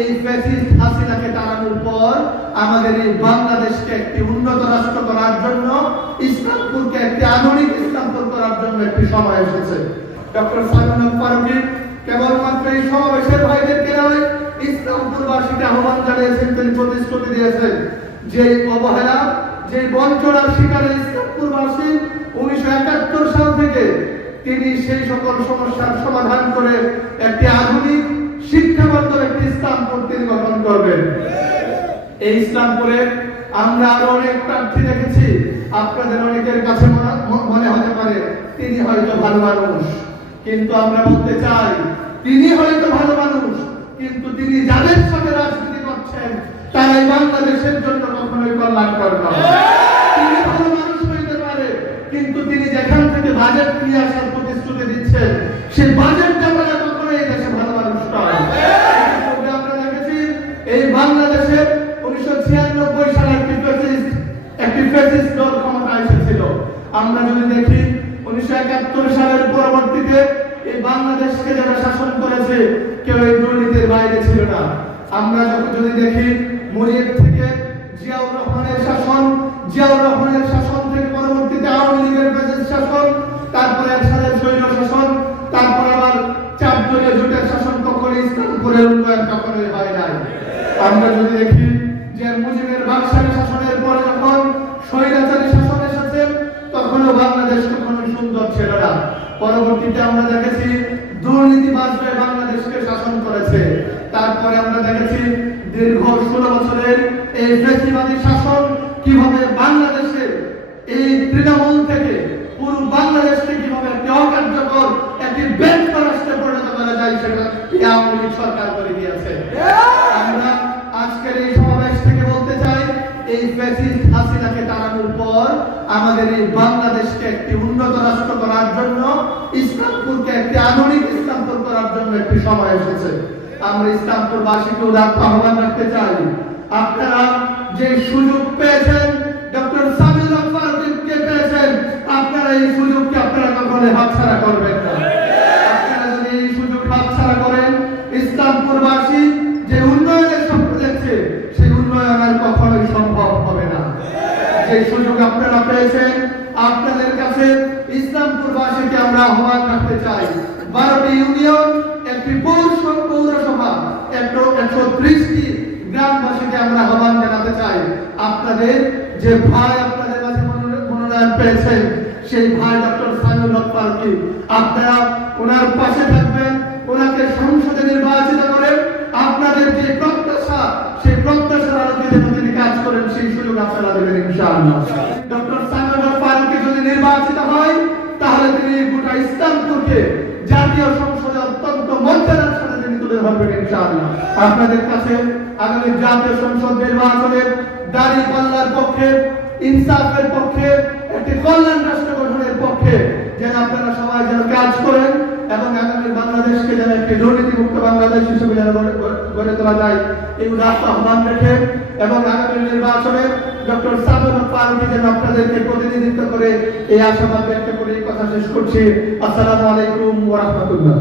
এই ফ্যাসিস্ট হাসিনাকে তাড়ানোর পর আমাদের এই বাংলাদেশকে একটি উন্নত রাষ্ট্র করার জন্য, ইসলামপুরকে একটি আধুনিক ইসলামপুর করার জন্য একটি সময় এসেছে। ডক্টর সাইমন ফারুকী কেবলমাত্র এই সমাবেশের ভাইদেরকে নয়, ইসলামপুরবাসীকে আহ্বান জানিয়েছেন, তিনি প্রতিশ্রুতি দিয়েছেন যে অবহেলা, যে বঞ্চনার শিকারে ইসলামপুরবাসী 1971 সাল থেকে তিনি সেই সকল সমস্যার সমাধান করে একটি আধুনিক শিক্ষাবদ্ধ একটি ইসলামপুর তিনি গঠন করবেন। এই ইসলামপুরে আমরা আরো অনেক প্রার্থী দেখেছি। আপনাদের অনেকের কাছে মনে হতে পারে তিনি হয়তো ভালো মানুষ, কিন্তু আমরা বলতে চাই তিনি হয়তো ভালো মানুষ, কিন্তু তিনি যাদের সাথে রাজনীতি করছেন তারাই বাংলাদেশের জন্য কখনোই কল্যাণকর নয়। তিনি ভালো মানুষ হইতে পারে, কিন্তু তিনি যেখান থেকে বাজেট নিয়ে আসার প্রতিশ্রুতি দিচ্ছেন সেই বাজেটটা তারা কখনোই এই দেশে ভালো মানুষ নয়। আমরা দেখেছি এই বাংলাদেশে 1996 সালে একটি ফ্যাসিস্ট দল ক্ষমতা এসেছিল। আমরা যদি দেখি 1971 সালের পরবর্তীতে এই বাংলাদেশকে যারা শাসন করেছে কেউ এই দুর্নীতির বাইরে ছিল না। আমরা যদি দেখি মুজিব থেকে জিয়াউর রহমানের শাসন, জিয়াউর রহমানের শাসন থেকে পরবর্তীতে আওয়ামী লীগের ফ্যাসিস্ট শাসন, তারপরে এরশাদের স্বৈর শাসন, তারপর আবার চার দলীয় জোটের শাসন, কখনো ইসলামপুরের উন্নয়ন কখনোই হয় নাই। আমরা যদি দেখি যে মুজিবের বাদশাহী শাসনের পরে যখন স্বৈরাচারী শাসন এসেছে তখনও বাংলাদেশ কখনো সুন্দর ছিল না। পরবর্তীতে আমরা দেখেছি দুর্নীতিবাজরা বাংলাদেশকে শাসন করেছে। তারপরে আমরা দেখেছি দীর্ঘ 16 বছরের এই ফ্যাসিবাদী শাসন কিভাবে বাংলাদেশের এই তৃণমূল থেকে পুরো বাংলাদেশকে কিভাবে একটি অকার্যকর, একটি ব্যর্থ রাষ্ট্রে পরিণত করা যায় সেটা আওয়ামী লীগ সরকার করে দিয়েছে। আমরা আজকের এই সমাবেশ থেকে বলতে চাই এই ফ্যাসিস্ট হাসিনাকে তাড়ানোর পর আমাদের এই বাংলাদেশকে একটি উন্নত রাষ্ট্র করার জন্য, ইসলামপুরকে একটি আধুনিক ইসলামপুর করার জন্য একটি সময় এসেছে। আমরা ইসলামপুরবাসীকে উদাত্ত আহ্বান রাখতে চাই, আপনারা যে সুযোগ পেয়েছেন, ডক্টর সামিউল হক ফারুকীকে পেয়েছেন, আপনারা এই সুযোগকে আপনারা কখনোই হাতছাড়া করবেন না। আপনারা যদি এই সুযোগ হাতছাড়া করেন, ইসলামপুরবাসী যে উন্নয়নের স্বপ্ন দেখছে সেই উন্নয়ন আর কখনোই সম্ভব হবে না। যে সুযোগ আপনারা পেয়েছেন, আপনাদের কাছে ইসলামপুরবাসীকে আমরা আহ্বান রাখতে চাই, 12টি ইউনিয়ন, একটি পৌরসভা, 130টি গ্রামবাসীকে আমরা আহ্বান জানাতে চাই, আপনাদের যে ভাই আপনাদের কাছে মনোনয়ন পেয়েছেন সেই ভাই ডক্টর সাইমন হক ফারুকী, আপনারা ওনার পাশে থাকবেন, ওনাকে সংসদে নির্বাচিত করেন। আপনাদের যে প্রত্যাশা সেই প্রত্যাশার আলোকে যেন তিনি কাজ করেন সেই সুযোগ আপনারা দেবেন ইনশাআল্লাহ। ডক্টর সাইমন হক ফারুকী যদি নির্বাচিত হয় তাহলে তিনি গোটা ইসলামপুরকে জাতীয় সংসদে অত্যন্ত মর্যাদার সাথে তিনি তুলে ধরবেন ইনশাআল্লাহ। আপনাদের কাছে আগামী জাতীয় সংসদ নির্বাচনের দাঁড়িপাল্লার পক্ষে, ইনসাফের পক্ষে, একটি কল্যাণ রাষ্ট্র গঠনের পক্ষে যেন আপনারা সবাই যেন কাজ করেন এবং আগামী বাংলাদেশকে যেন একটি দুর্নীতিমুক্ত বাংলাদেশ হিসেবে যেন গড়ে তোলা যায় এই উদাত্ত আহ্বান রেখে এবং আগামী নির্বাচনে ডক্টর সাইমন হক ফারুকী যেন আপনাদেরকে প্রতিনিধিত্ব করে এই আশাবাদ ব্যক্ত করে এই কথা শেষ করছি। আসসালামু আলাইকুম ওয়া রাহমাতুল্লাহ।